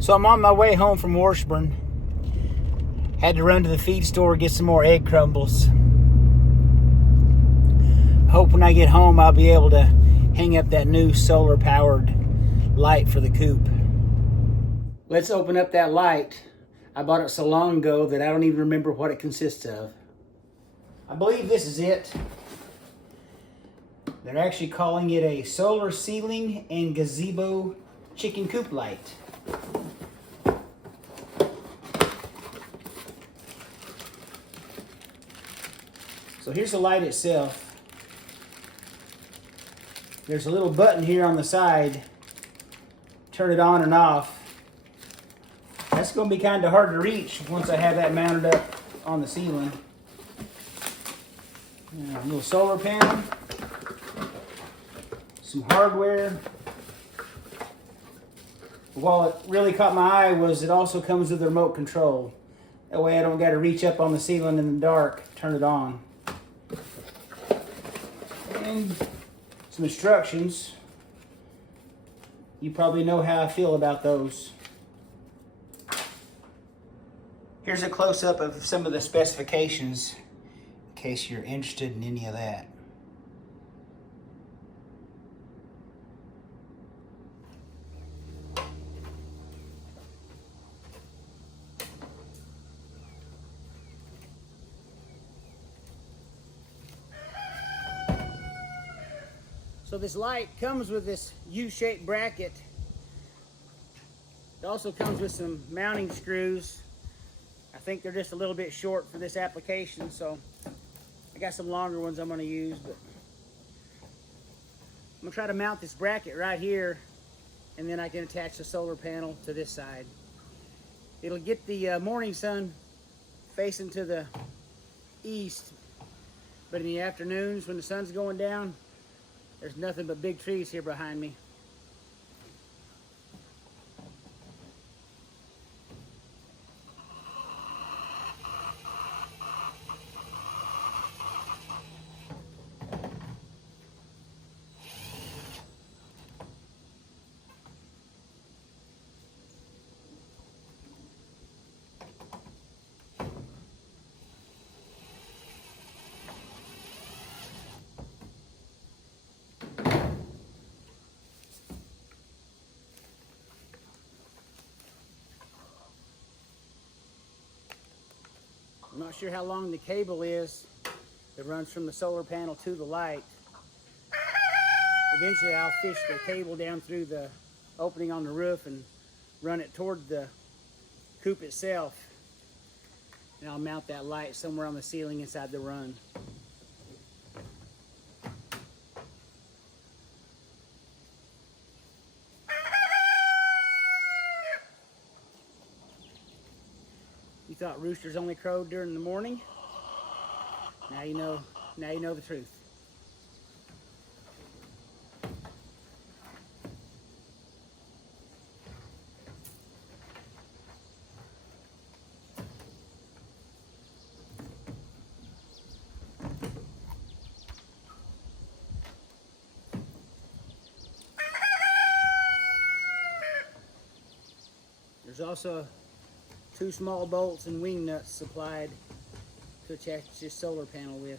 So I'm on my way home from Washburn. Had to run to the feed store, get some more egg crumbles. Hope when I get home I'll be able to hang up that new solar powered light for the coop. Let's open up that light. I bought it so long ago that I don't even remember what it consists of. I believe this is it. They're actually calling it a solar ceiling and gazebo chicken coop light. So here's the light itself. There's a little button here on the side. Turn it on and off. That's going to be kind of hard to reach once I have that mounted up on the ceiling. A little solar panel. Some hardware. What really caught my eye was it also comes with a remote control. That way I don't got to reach up on the ceiling in the dark, turn it on. And some instructions. You probably know how I feel about those. Here's a close-up of some of the specifications in case you're interested in any of that. So this light comes with this U-shaped bracket. It also comes with some mounting screws. I think they're just a little bit short for this application, so I got some longer ones I'm going to use. But I'm going to try to mount this bracket right here, and then I can attach the solar panel to this side. It'll get the morning sun facing to the east, but in the afternoons when the sun's going down, there's nothing but big trees here behind me. I'm not sure how long the cable is that runs from the solar panel to the light. Eventually I'll fish the cable down through the opening on the roof and run it toward the coop itself. And I'll mount that light somewhere on the ceiling inside the run. You thought roosters only crowed during the morning? Now you know the truth. There's also 2 small bolts and wing nuts supplied to attach this solar panel with.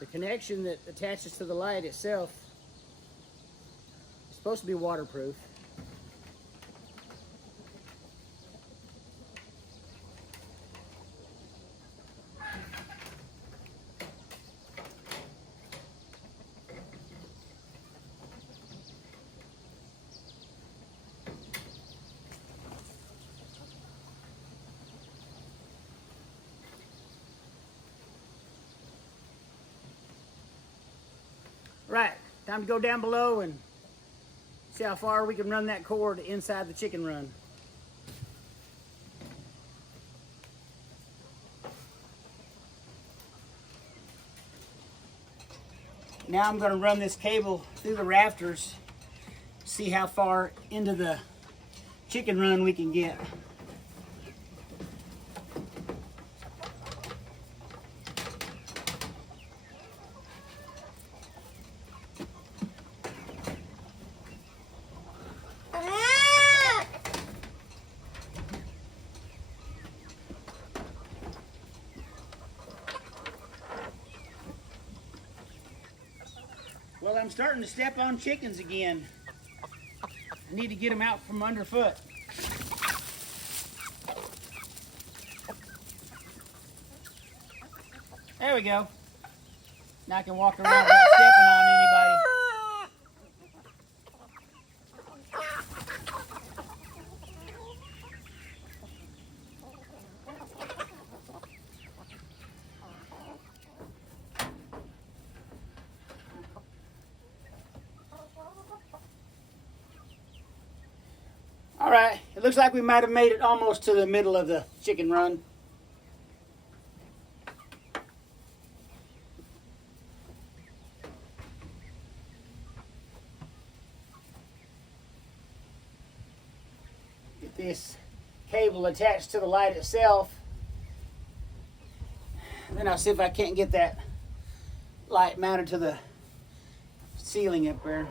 The connection that attaches to the light itself is supposed to be waterproof. Right, time to go down below and see how far we can run that cord inside the chicken run. Now I'm going to run this cable through the rafters, see how far into the chicken run we can get. Well, I'm starting to step on chickens again. I need to get them out from underfoot. There we go. Now I can walk around without stepping on anybody. All right, it looks like we might have made it almost to the middle of the chicken run. Get this cable attached to the light itself. And then I'll see if I can't get that light mounted to the ceiling up there.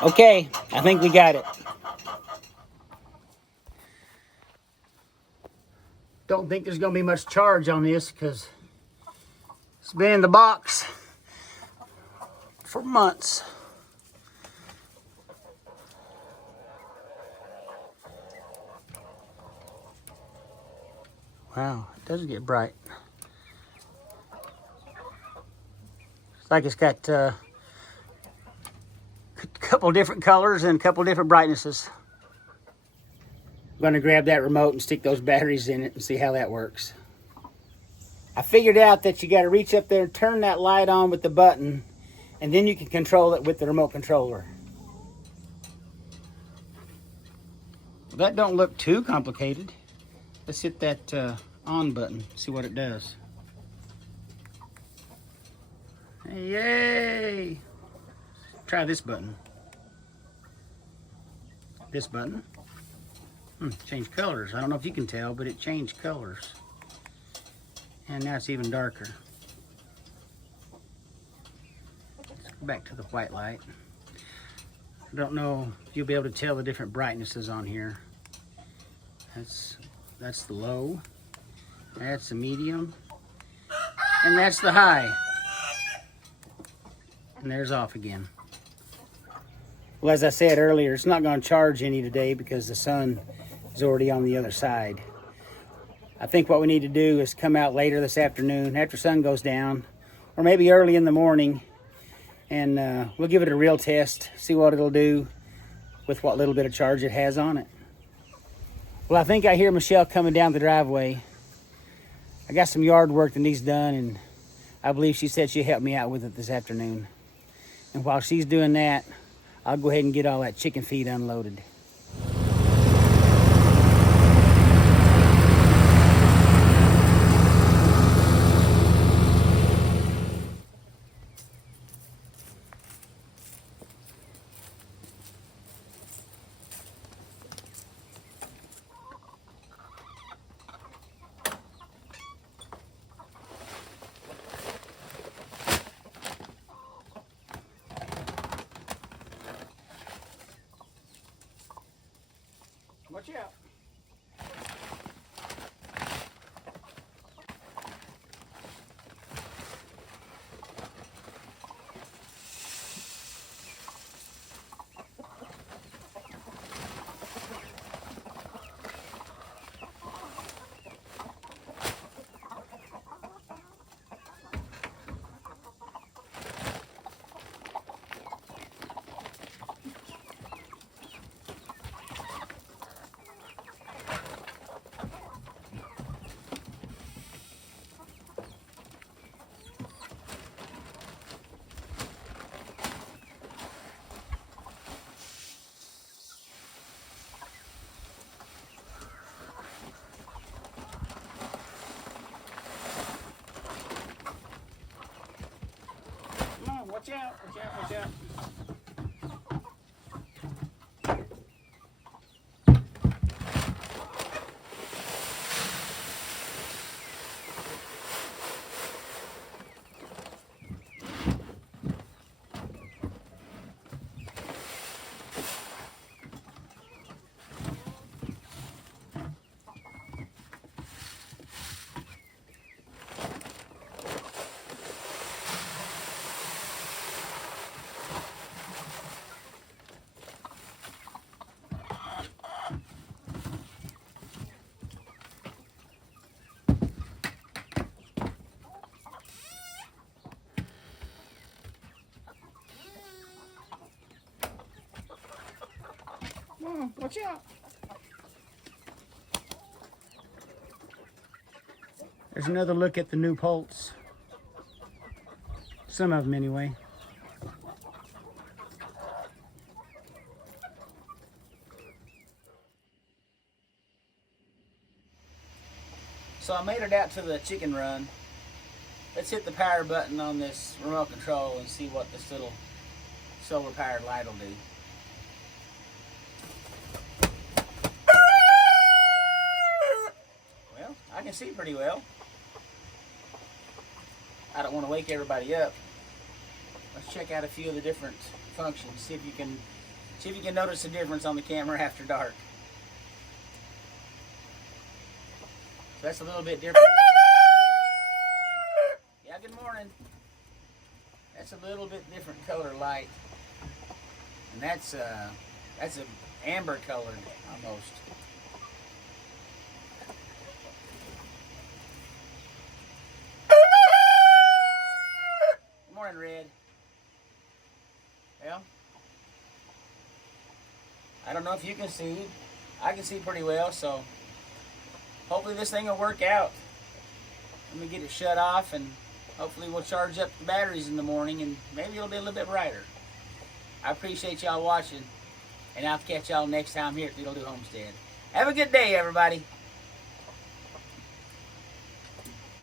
Okay, I think we got it. Don't think there's going to be much charge on this because it's been in the box for months. Wow, it does get bright. It's like it's got a couple different colors and a couple different brightnesses. I'm going to grab that remote and stick those batteries in it and see how that works. I figured out that you got to reach up there and turn that light on with the button, and then you can control it with the remote controller. Well, that don't look too complicated. Let's hit that on button, see what it does. Yay! Try this button. This button. Change colors. I don't know if you can tell, but it changed colors. And now it's even darker. Let's go back to the white light. I don't know if you'll be able to tell the different brightnesses on here. That's the low. That's the medium. And that's the high. And there's off again. Well, as I said earlier, it's not going to charge any today because the sun is already on the other side. I think what we need to do is come out later this afternoon after sun goes down, or maybe early in the morning, and we'll give it a real test, see what it'll do with what little bit of charge it has on it. Well, I think I hear Michelle coming down the driveway. I got some yard work that needs done, and I believe she said she'd help me out with it this afternoon. And while she's doing that, I'll go ahead and get all that chicken feed unloaded. Watch out. watch out, watch out, watch out. Watch out. There's another look at the new poles. Some of them anyway. So I made it out to the chicken run. Let's hit the power button on this remote control and see what this little solar powered light will do. I can see pretty well. I don't want to wake everybody up. Let's check out a few of the different functions. See if you can notice the difference on the camera after dark. So that's a little bit different. Yeah, good morning. That's a little bit different color light, and that's an amber color almost. Red. Well, I don't know if you can see. I can see pretty well, so hopefully this thing will work out. Let me get it shut off, and hopefully we'll charge up the batteries in the morning, and maybe it'll be a little bit brighter. I appreciate y'all watching, and I'll catch y'all next time here at Doodle Doo Homestead. Have a good day, everybody.